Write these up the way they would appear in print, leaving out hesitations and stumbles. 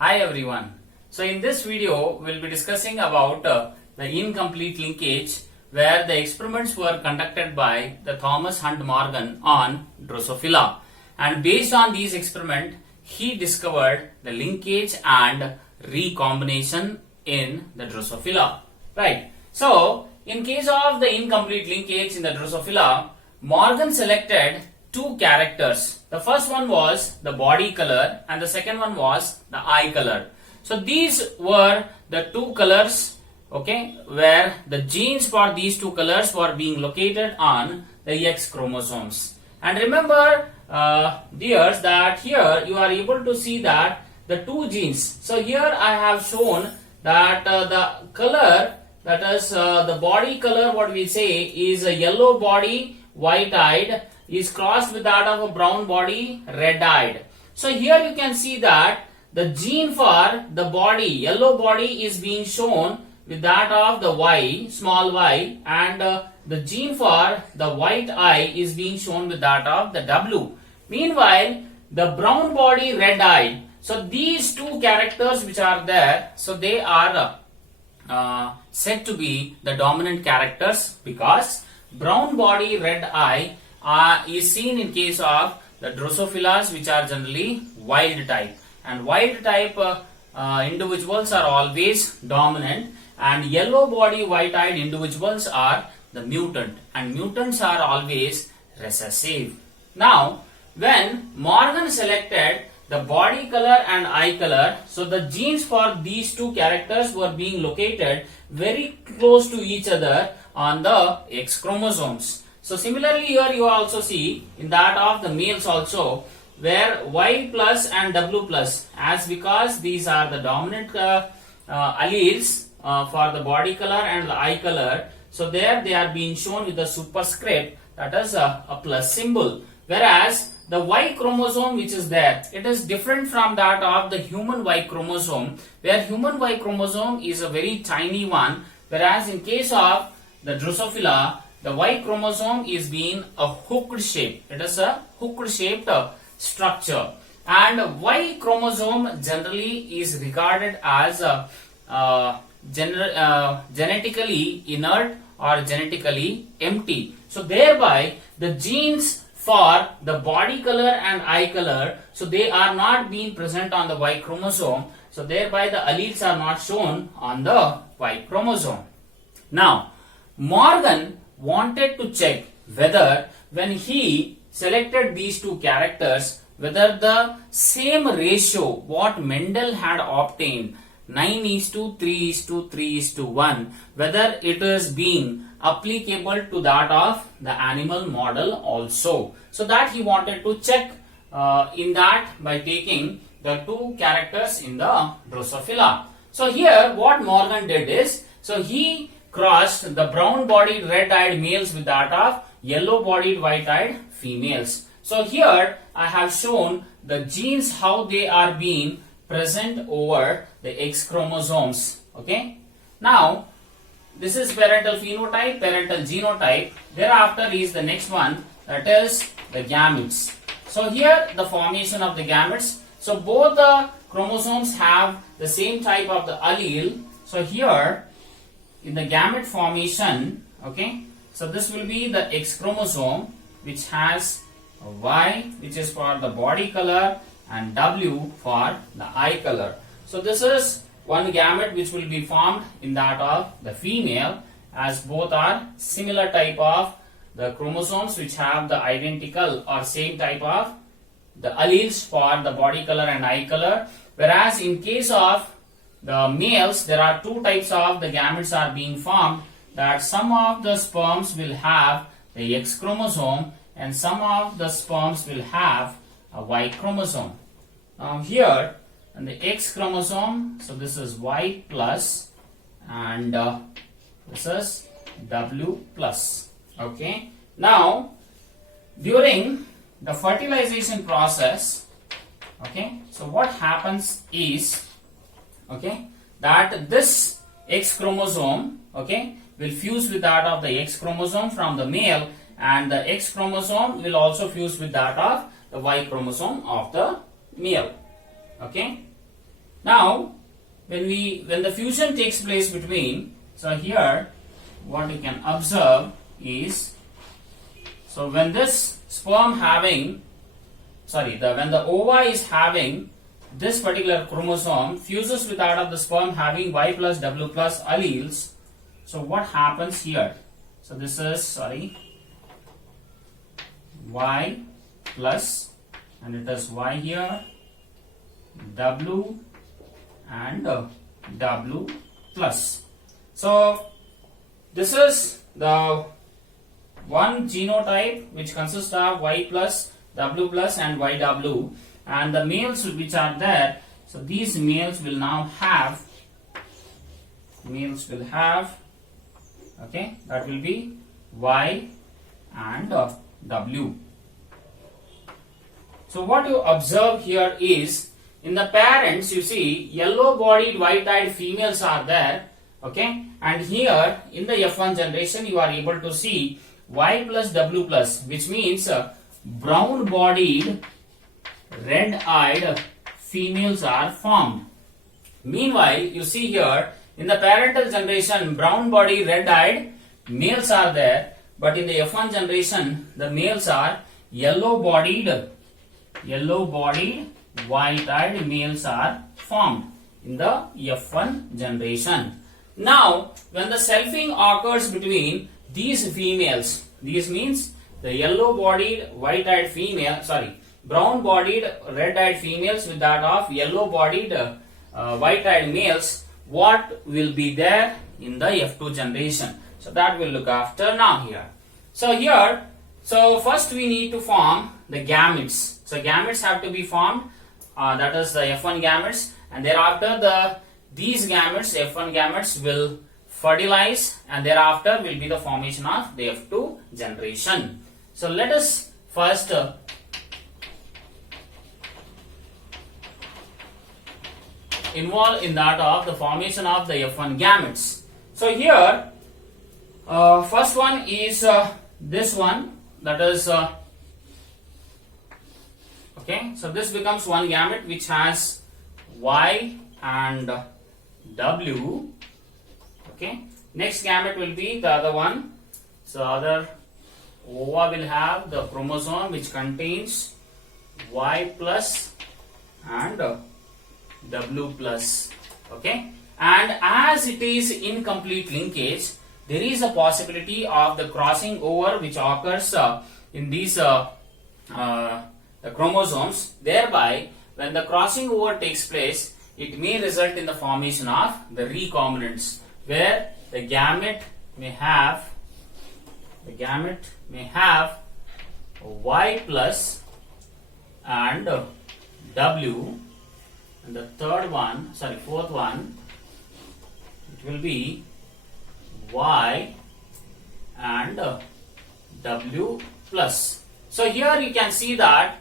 Hi everyone. So in this video we'll be discussing about the incomplete linkage where the experiments were conducted by the Thomas Hunt Morgan on Drosophila, and based on these experiments he discovered the linkage and recombination in the Drosophila. Right. So in case of the incomplete linkage in the Drosophila, Morgan selected two characters. The first one was the body color and the second one was the eye color. So these were the two colors, okay, where the genes for these two colors were being located on the X chromosomes. And remember, dears, that here you are able to see that the two genes. So here I have shown that the color, that is the body color, what we say is a yellow body, white-eyed, is crossed with that of a brown body, red-eyed. So here you can see that the gene for the body, yellow body, is being shown with that of the Y, small y, and the gene for the white eye is being shown with that of the W. Meanwhile, the brown body, red-eyed. So these two characters which are there, so they are said to be the dominant characters because brown body, red eye is seen in case of the Drosophilas, which are generally wild type, and wild type individuals are always dominant, and yellow body, white eyed individuals are the mutant, and mutants are always recessive. Now when Morgan selected the body color and eye color, so the genes for these two characters were being located very close to each other on the X chromosomes. So similarly here you also see in that of the males also, where Y plus and W plus, as because these are the dominant alleles for the body color and the eye color, so there they are being shown with the superscript, that is a plus symbol, whereas the Y chromosome which is there, it is different from that of the human Y chromosome, where human Y chromosome is a very tiny one, whereas in case of the Drosophila, the Y chromosome is being a hooked shape. It is a hooked shaped structure, and Y chromosome generally is regarded as genetically inert or genetically empty. So thereby the genes for the body color and eye color, so they are not being present on the Y chromosome, so thereby the alleles are not shown on the Y chromosome. Now Morgan wanted to check whether when he selected these two characters, whether the same ratio what Mendel had obtained, 9:3:3:1, whether it is being applicable to that of the animal model also. So that he wanted to check in that by taking the two characters in the Drosophila. So here what Morgan did is, so he crossed the brown bodied red-eyed males with that of yellow bodied white-eyed females. So here I have shown the genes how they are being present over the X chromosomes. Okay. Now this is parental phenotype, parental genotype. Thereafter is the next one, that is the gametes. So here the formation of the gametes. So both the chromosomes have the same type of the allele. So here in the gamete formation, okay, so this will be the X chromosome which has a Y which is for the body color and W for the eye color. So this is one gamete which will be formed in that of the female, as both are similar type of the chromosomes which have the identical or same type of the alleles for the body color and eye color, whereas in case of the males there are two types of the gametes are being formed, that some of the sperms will have the X chromosome and some of the sperms will have a Y chromosome. Now here in the X chromosome, so this is Y plus and this is W plus. Okay. Now during the fertilization process, okay, so what happens is, okay, that this X chromosome, okay, will fuse with that of the X chromosome from the male, and the X chromosome will also fuse with that of the Y chromosome of the male. Okay. Now, when the fusion takes place between, so here what you can observe is, so when this sperm having, when the ova is having this particular chromosome fuses with that of the sperm having Y plus W plus alleles, so what happens here? So this is, Y plus, and it is Y here, W and W plus. So this is the one genotype which consists of Y plus, W plus and YW, and the males which are there, so these males will now have, okay, that will be Y and W. So what you observe here is, in the parents you see yellow bodied white eyed females are there, okay, and here in the F1 generation you are able to see Y plus W plus, which means brown bodied red eyed females are formed. Meanwhile, you see here in the parental generation brown bodied red eyed males are there, but in the F1 generation the males are yellow bodied white eyed males are formed in the F1 generation. Now, when the selfing occurs between these females, these means the yellow bodied white eyed female, brown bodied red eyed females with that of yellow bodied white eyed males, what will be there in the F2 generation? So that we'll look after now here. So here, so first we need to form the gametes. So gametes have to be formed, that is the F1 gametes, and thereafter these gametes, F1 gametes, will fertilize, and thereafter will be the formation of the F2 generation. So let us first involve in that of the formation of the F1 gametes. So here, first one is this one, that is okay, so this becomes one gamete which has Y and W. Okay, next gamete will be the other one. So other ova will have the chromosome which contains Y plus and W plus. Okay, and as it is incomplete linkage, there is a possibility of the crossing over which occurs in these the chromosomes. Thereby, when the crossing over takes place, it may result in the formation of the recombinants, where the gamete may have Y plus and W, and the fourth one, it will be Y and W plus. So here you can see that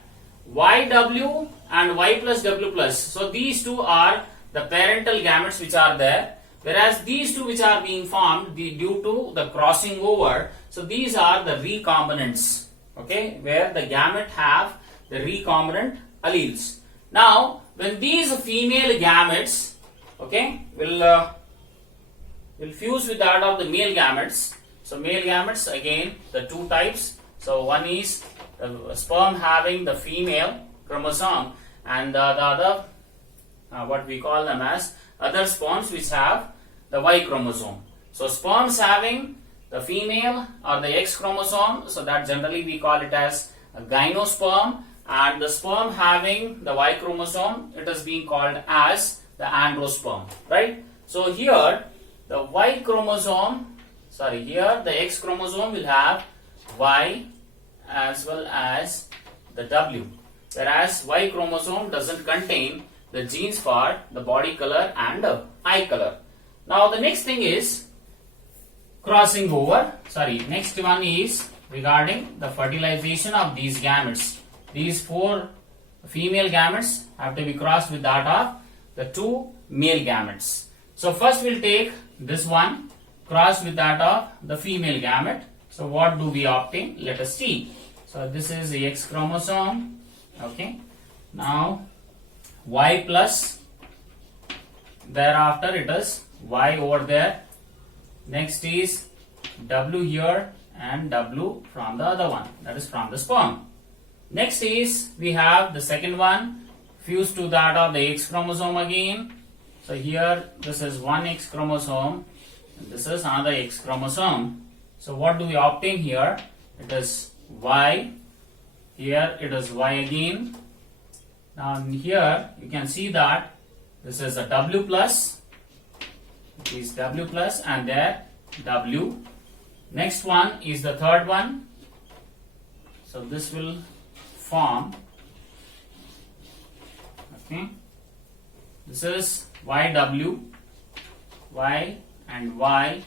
YW and Y plus W plus. So these two are the parental gametes which are there, whereas these two which are being formed due to the crossing over. So these are the recombinants, okay, where the gamete have the recombinant alleles. Now, when these female gametes, okay, will fuse with that of the male gametes. So male gametes, again the two types. So one is the sperm having the female chromosome, and the other, what we call them as other sperms which have the Y chromosome. So sperms having the female or the X chromosome, so that generally we call it as a gynosperm, and the sperm having the Y chromosome, it is being called as the androsperm, right? So here the Y chromosome, here the X chromosome will have Y as well as the W, whereas Y chromosome doesn't contain the genes for the body color and eye color. Now the next thing is crossing over. Next one is regarding the fertilization of these gametes. These 4 female gametes have to be crossed with that of the 2 male gametes. So first we'll take this one, cross with that of the female gamete. So what do we obtain? Let us see. So this is the X chromosome. Okay. Now Y plus Thereafter it is Y over there. Next is W here and W from the other one, that is from the sperm. Next is we have the second one fused to that of the X chromosome again. So here this is one X chromosome and this is another X chromosome. So what do we obtain here? It is Y. Here it is Y again. Now here you can see that this is a W plus. It is W plus and there W. Next one is the third one. So this will form. Okay. This is YW, Y and Y.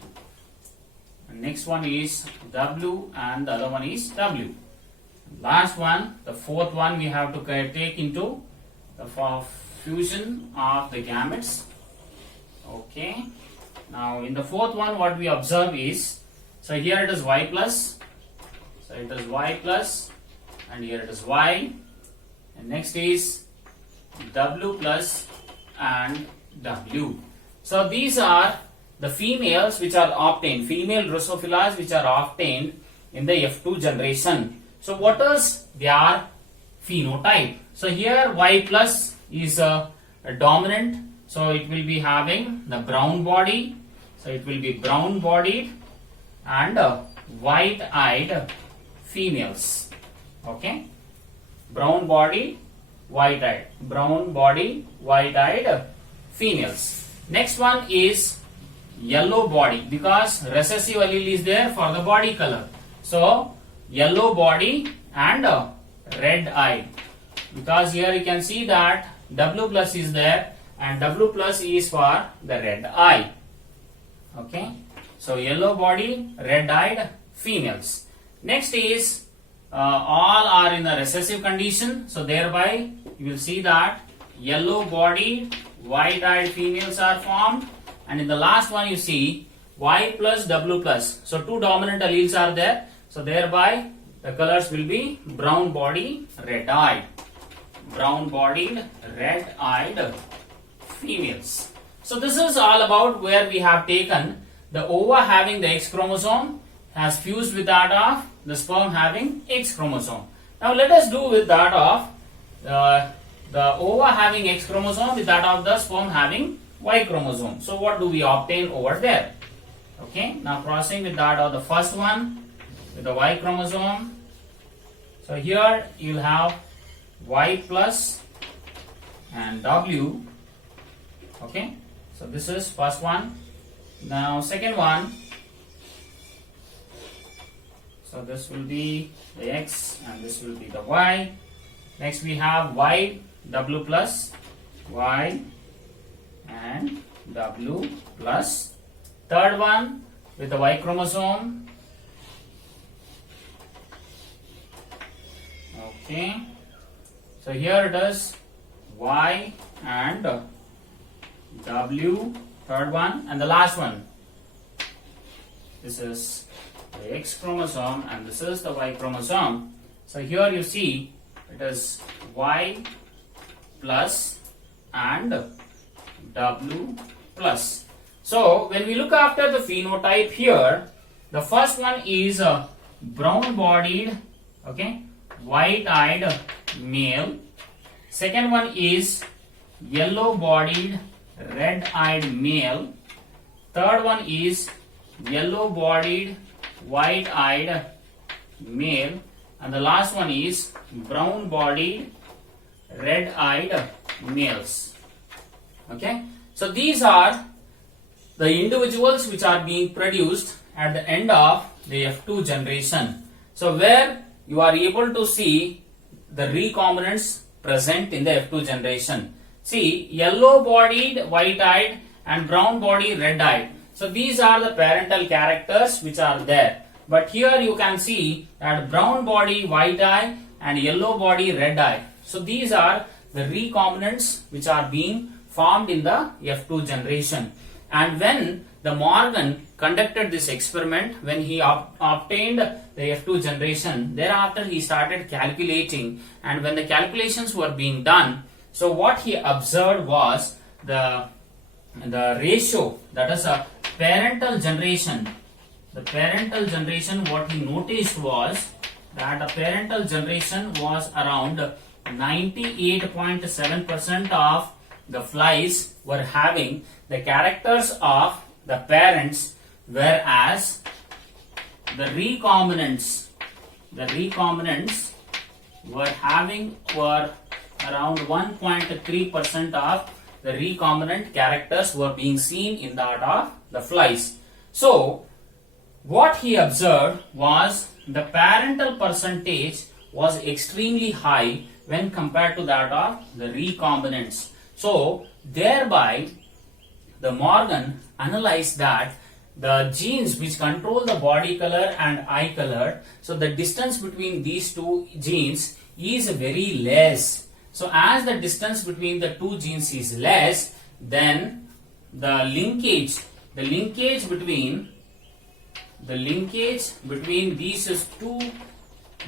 And next one is W and the other one is W. Last one, the fourth one, we have to take into the fusion of the gametes. Okay. Now in the fourth one, what we observe is, so here it is Y plus, so it is Y plus, and here it is Y, and next is W plus and W. So these are the females which are obtained, female Drosophila which are obtained in the F2 generation. So what is their phenotype? So here Y plus is a dominant, so it will be having the brown body, so it will be brown bodied and white-eyed females. Okay, brown body, white-eyed, brown body, white-eyed females. Next one is yellow body, because recessive allele is there for the body color. So yellow body and red-eyed, because here you can see that W plus is there and W plus is for the red eye. Okay, so yellow body, red-eyed females. Next is all are in the recessive condition, so thereby you will see that yellow bodied, white-eyed females are formed, and in the last one you see Y plus W plus. So two dominant alleles are there, so thereby the colors will be brown body, red-eyed, brown bodied, red-eyed females. So this is all about where we have taken the ova having the X chromosome has fused with that of the sperm having X chromosome. Now let us do with that of the ova having X chromosome with that of the sperm having Y chromosome. So what do we obtain over there? Okay, now crossing with that of the first one with the Y chromosome. So here you will have Y plus and W. Okay, so this is first one. Now second one, so this will be the X and this will be the Y. Next we have Y, W plus, Y and W plus. Third one with the Y chromosome. Okay, so here it is Y and W, third one, and the last one. This is the X chromosome and this is the Y chromosome. So here you see it is Y plus and W plus. So when we look after the phenotype here, the first one is a brown bodied, okay, white-eyed male. Second one is yellow bodied, red-eyed male. Third one is yellow bodied, white-eyed male, and the last one is brown bodied, red-eyed males. Okay, so these are the individuals which are being produced at the end of the F2 generation. So where you are able to see the recombinants present in the F2 generation. See, yellow bodied, white-eyed and brown bodied, red-eyed. So these are the parental characters which are there. But here you can see that brown body, white eye and yellow body, red eye. So these are the recombinants which are being formed in the F2 generation. And when the Morgan conducted this experiment, when he obtained the F2 generation, thereafter he started calculating, and when the calculations were being done, so what he observed was the the ratio, that is a parental generation. The parental generation, what he noticed was that a parental generation was around 98.7% of the flies were having the characters of the parents, whereas the recombinants were around 1.3% of the recombinant characters were being seen in that of the flies. So what he observed was the parental percentage was extremely high when compared to that of the recombinants. So thereby the Morgan analyzed that the genes which control the body color and eye color, so the distance between these two genes is very less. So as the distance between the two genes is less, then the linkage between these two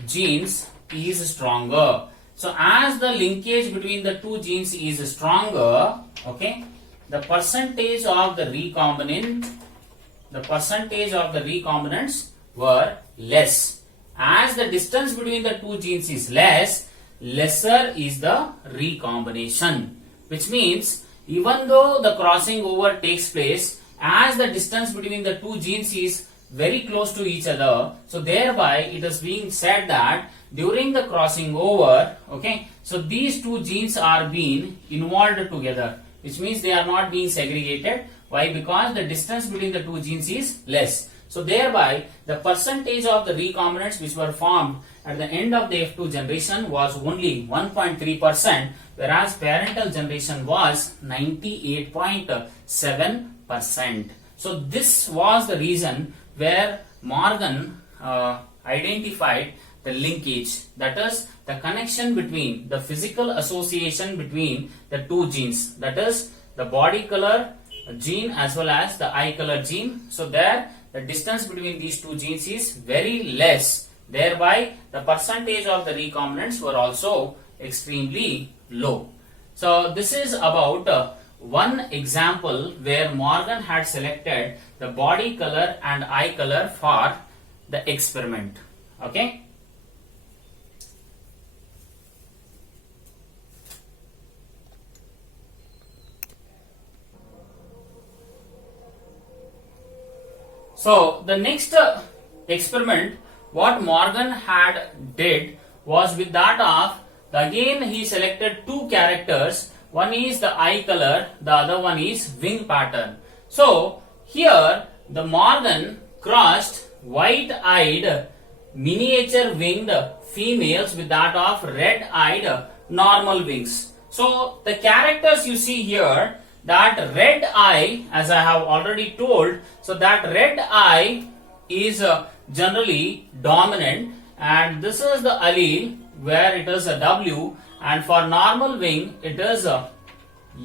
genes is stronger. So as the linkage between the two genes is stronger, okay, the percentage of the recombinants were less. As the distance between the two genes is less, lesser is the recombination, which means even though the crossing over takes place, as the distance between the two genes is very close to each other, so thereby it is being said that during the crossing over, okay, so these two genes are being involved together, which means they are not being segregated. Why? Because the distance between the two genes is less. So thereby the percentage of the recombinants which were formed at the end of the F2 generation was only 1.3%, whereas parental generation was 98.7%. So this was the reason where Morgan identified the linkage, that is the connection between the physical association between the two genes, that is the body color gene as well as the eye color gene. So there the distance between these two genes is very less, thereby the percentage of the recombinants were also extremely low. So this is about one example where Morgan had selected the body color and eye color for the experiment. Okay. So the next experiment what Morgan had did was with that of, again he selected two characters, one is the eye color, the other one is wing pattern. So here the Morgan crossed white-eyed miniature winged females with that of red-eyed normal wings. So the characters you see here, that red eye, as I have already told, so that red eye is generally dominant, and this is the allele where it is a W, and for normal wing it is a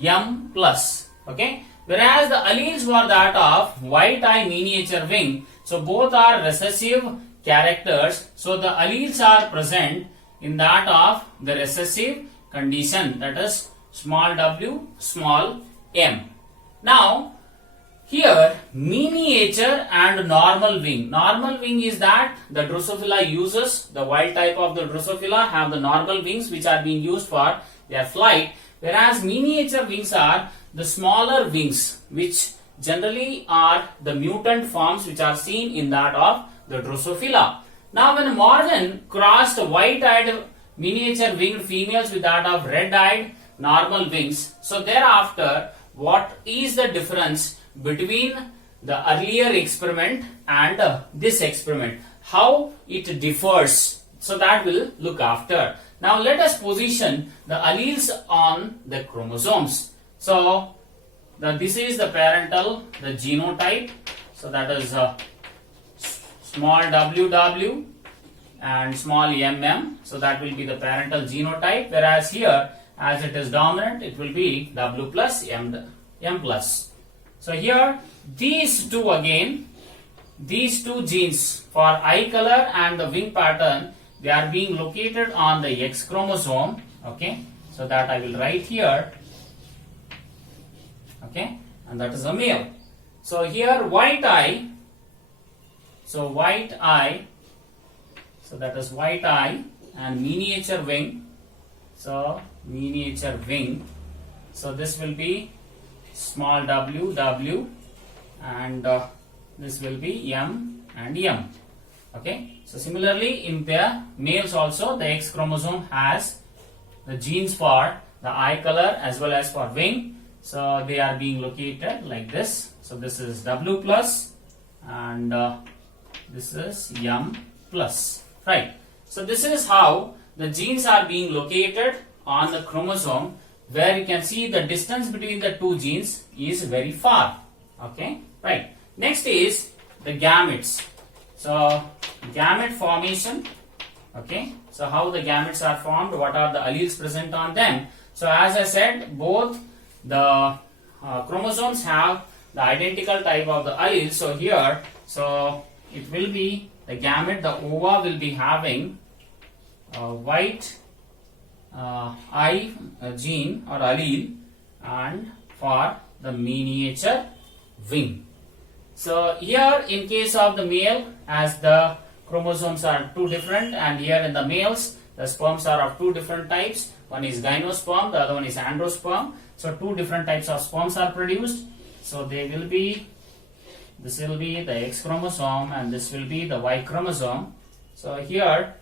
M plus. Okay, whereas the alleles were that of white eye miniature wing, so both are recessive characters, so the alleles are present in that of the recessive condition, that is small w, small m. Now here miniature and normal wing. Normal wing is that the Drosophila uses, the wild type of the Drosophila have the normal wings which are being used for their flight, whereas miniature wings are the smaller wings which generally are the mutant forms which are seen in that of the Drosophila. Now when Morgan crossed white-eyed miniature winged females with that of red-eyed normal wings, so thereafter what is the difference between the earlier experiment and this experiment, how it differs, so that we'll look after. Now let us position the alleles on the chromosomes. So this is the parental, the genotype, so that is small ww and small mm, so that will be the parental genotype, whereas here as it is dominant it will be W plus M plus. So here these two again, these two genes for eye color and the wing pattern, they are being located on the X chromosome. Okay, so that I will write here. Okay, and that is a male. So here white eye, so that is white eye and miniature wing, so miniature wing, so this will be small w, and this will be M and M. Okay, so similarly in the males also, the X chromosome has the genes for the eye color as well as for wing. So they are being located like this. So this is W plus and this is M plus, right? So this is how the genes are being located on the chromosome, where you can see the distance between the two genes is very far. Okay, right. Next is the gametes. So gamete formation. Okay, so how the gametes are formed, what are the alleles present on them. So as I said, both the chromosomes have the identical type of the allele. So here, so it will be the gamete, the ova will be having a white eye gene or allele, and for the miniature wing. So here in case of the male, as the chromosomes are two different, and here in the males the sperms are of two different types. One is gymnosperm, the other one is androsperm. So two different types of sperms are produced. So they will be, this will be the X chromosome and this will be the Y chromosome. So here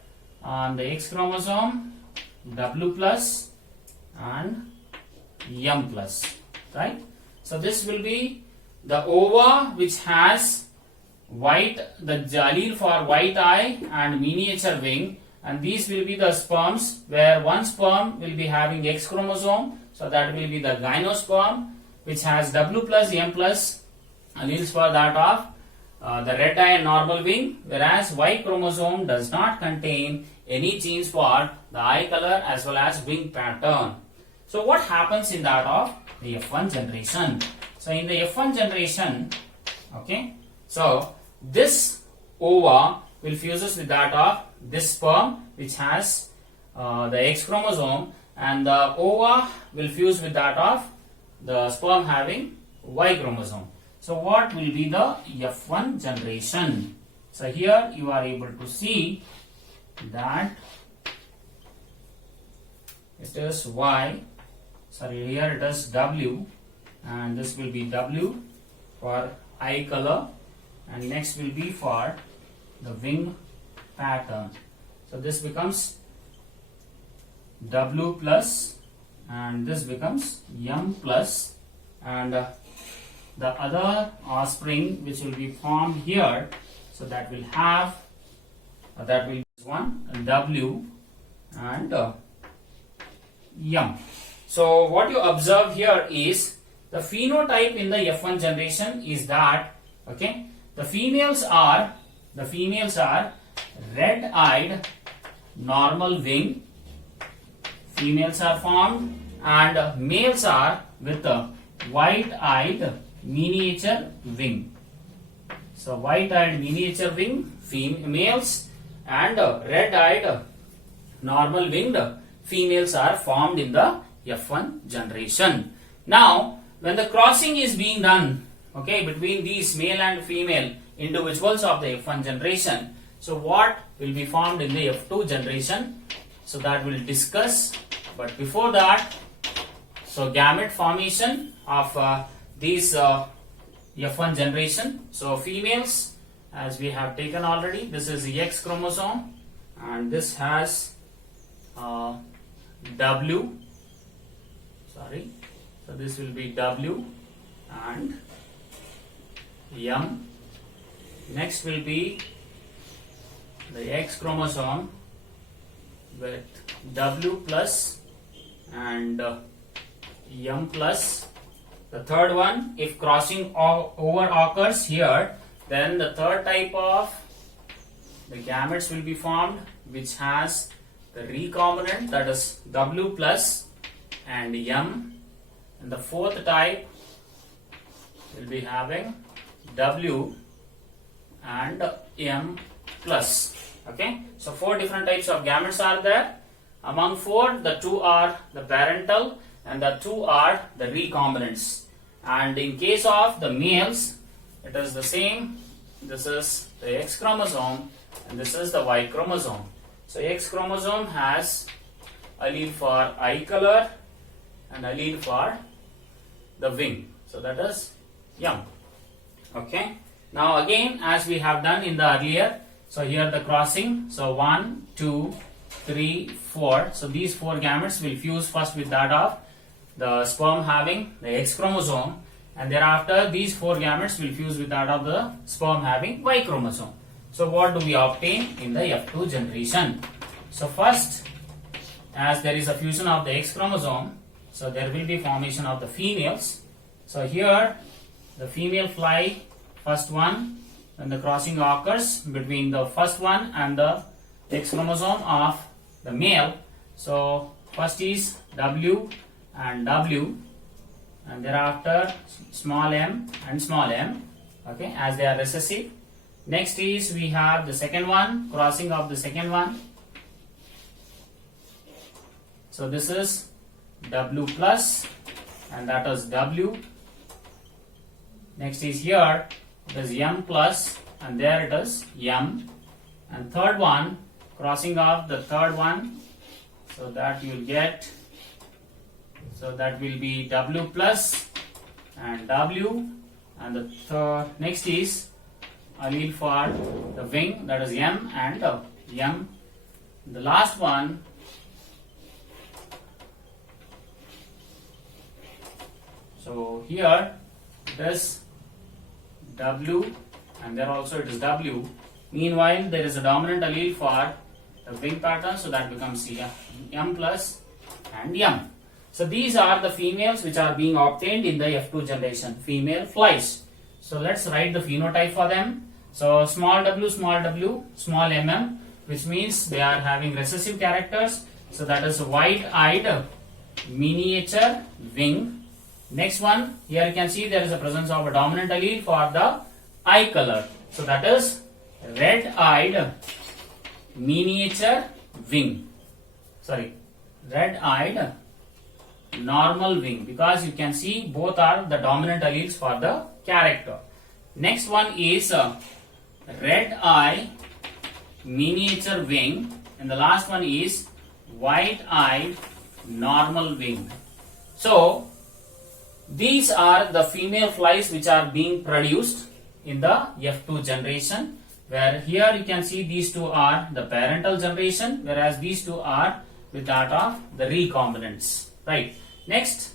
on the X chromosome, W plus and M plus, right? So this will be the ova which has white, the allele for white eye and miniature wing, and these will be the sperms, where one sperm will be having X chromosome, so that will be the gymnosperm, which has W plus M plus alleles for that of the red eye and normal wing, whereas Y chromosome does not contain any genes for the eye color as well as wing pattern. So what happens in that of the F1 generation? So in the F1 generation, okay, so this ova will fuses with that of this sperm which has the X chromosome, and the ova will fuse with that of the sperm having Y chromosome. So what will be the F1 generation? So here you are able to see that it is Y, sorry, here it is W, and this will be W for eye color, and next will be for the wing pattern. So this becomes W plus and this becomes M plus, and the other offspring which will be formed here, so that will have that will be one W and M. So what you observe here is the phenotype in the F1 generation is that, okay, the females are red-eyed normal wing, females are formed, and males are with a white-eyed miniature wing. So white-eyed miniature wing females and red-eyed normal winged females are formed in the F1 generation. Now when the crossing is being done, okay, between these male and female individuals of the F1 generation, so what will be formed in the F2 generation? So that we'll discuss, but before that, so gamete formation of these F1 generation. So females, as we have taken already, this is the X chromosome and this has W, sorry, so this will be W and M. Next will be the X chromosome with W plus and M plus. The third one, if crossing over occurs here, then the third type of the gametes will be formed which has the recombinant, that is W plus and M, and the fourth type will be having W and M plus. Okay, so four different types of gametes are there. Among four, the two are the parental and the two are the recombinants. And in case of the males, it is the same. This is the X chromosome and this is the Y chromosome. So X chromosome has allele for eye color and allele for the wing. So that is M. Okay. Now again, as we have done in the earlier, so here the crossing. So 1, 2, 3, 4. So these 4 gametes will fuse first with that of the sperm having the X chromosome, and thereafter these 4 gametes will fuse with that of the sperm having Y chromosome. So what do we obtain in the F2 generation? So first, as there is a fusion of the X chromosome, so there will be formation of the females. So here the female fly, first one, when the crossing occurs between the first one and the X chromosome of the male. So first is W and W, and thereafter small m and small m, okay, as they are recessive. Next is we have the second one, crossing of the second one. So this is W plus and that is W. Next is here it is M plus and there it is M. And third one, crossing of the third one, so that you will get, so that will be W plus and W. And the third, next is allele for the wing, that is M and M. The last one, so here it is W and there also it is W. Meanwhile, there is a dominant allele for the wing pattern, so that becomes M plus and M. So these are the females which are being obtained in the F2 generation, female flies. So let's write the phenotype for them. So small w, small mm, which means they are having recessive characters. So that is white-eyed miniature wing. Next one, here you can see there is a presence of a dominant allele for the eye color. So that is red-eyed miniature wing. Sorry, red-eyed normal wing, because you can see both are the dominant alleles for the character. Next one is red eye miniature wing, and the last one is white-eyed normal wing. So these are the female flies which are being produced in the F2 generation, where here you can see these two are the parental generation, whereas these two are with that of the recombinants, right? Next,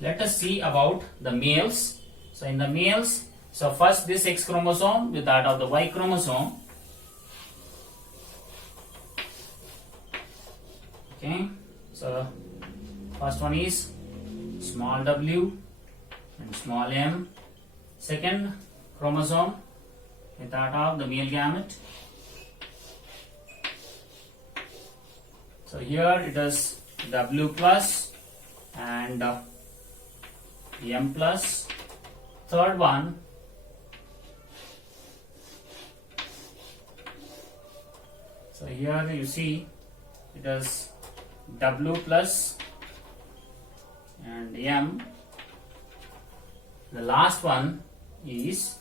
let us see about the males. So in the males, so first this X chromosome with that of the Y chromosome. Okay, so first one is small w and small m. Second chromosome with that of the male gamete. So here it is W plus and M plus. Third one, so here you see it is W plus and M. The last one is,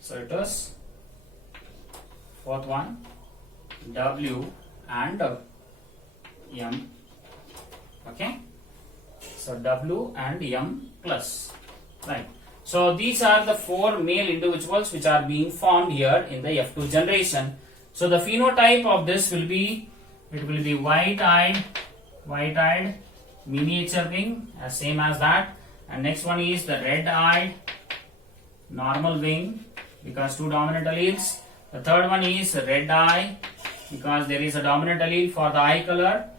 so it is fourth one, W and M. Okay, so W and M plus, right? So these are the 4 male individuals which are being formed here in the F2 generation. So the phenotype of this will be, it will be white-eyed miniature wing, as same as that, and next one is the red-eyed normal wing, because 2 dominant alleles. The third one is red eye, because there is a dominant allele for the eye color,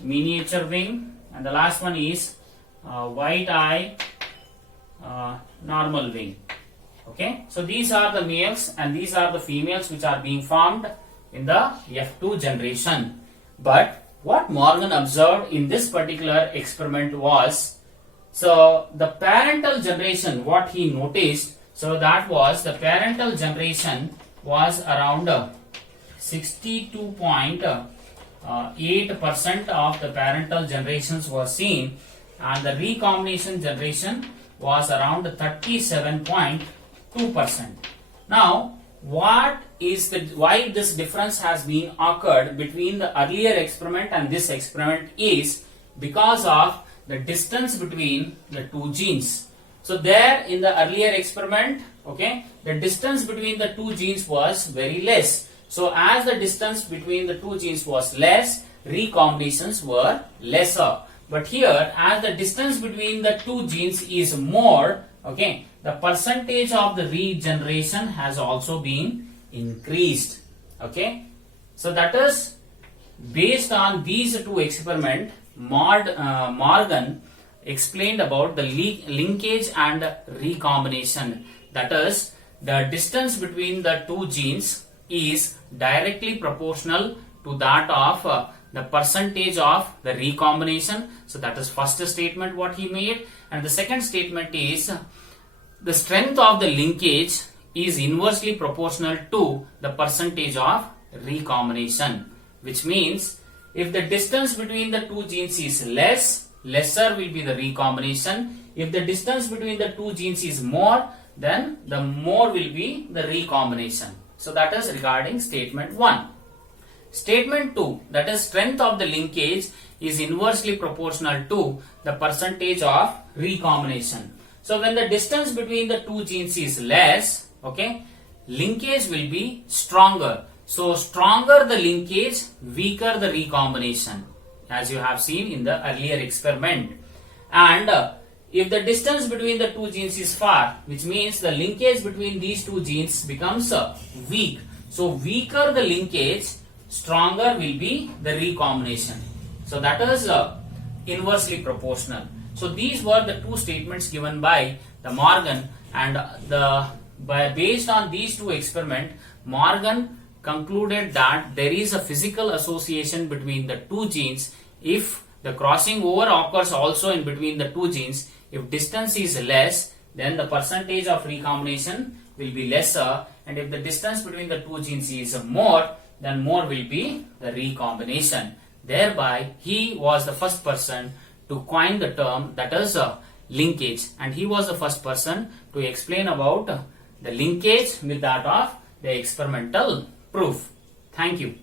miniature wing, and the last one is white eye normal wing. Okay, so these are the males and these are the females which are being formed in the F2 generation. But what Morgan observed in this particular experiment was, so the parental generation, what he noticed, so that was the parental generation was around 62.5 8% of the parental generations were seen, and the recombination generation was around 37.2%. Now, why this difference has been occurred between the earlier experiment and this experiment is because of the distance between the two genes. So there in the earlier experiment, okay, the distance between the two genes was very less. So as the distance between the two genes was less, recombinations were lesser. But here, as the distance between the two genes is more, okay, the percentage of the regeneration has also been increased. Okay, so that is based on these two experiments. Morgan explained about the linkage and recombination. That is, the distance between the two genes is directly proportional to that of the percentage of the recombination. So that is first statement what he made, and the second statement is the strength of the linkage is inversely proportional to the percentage of recombination, which means if the distance between the two genes is lesser will be the recombination. If the distance between the two genes is more, then the more will be the recombination. So that is regarding statement 1. Statement 2, that is strength of the linkage is inversely proportional to the percentage of recombination. So when the distance between the two genes is less, okay, linkage will be stronger. So stronger the linkage, weaker the recombination, as you have seen in the earlier experiment. And if the distance between the two genes is far, which means the linkage between these two genes becomes weak. So weaker the linkage, stronger will be the recombination. So that is inversely proportional. So these were the two statements given by the Morgan, and based on these two experiments, Morgan concluded that there is a physical association between the two genes. If the crossing over occurs also in between the two genes, if distance is less, then the percentage of recombination will be lesser, and if the distance between the two genes is more, then more will be the recombination. Thereby, he was the first person to coin the term, that is linkage, and he was the first person to explain about the linkage with that of the experimental proof. Thank you.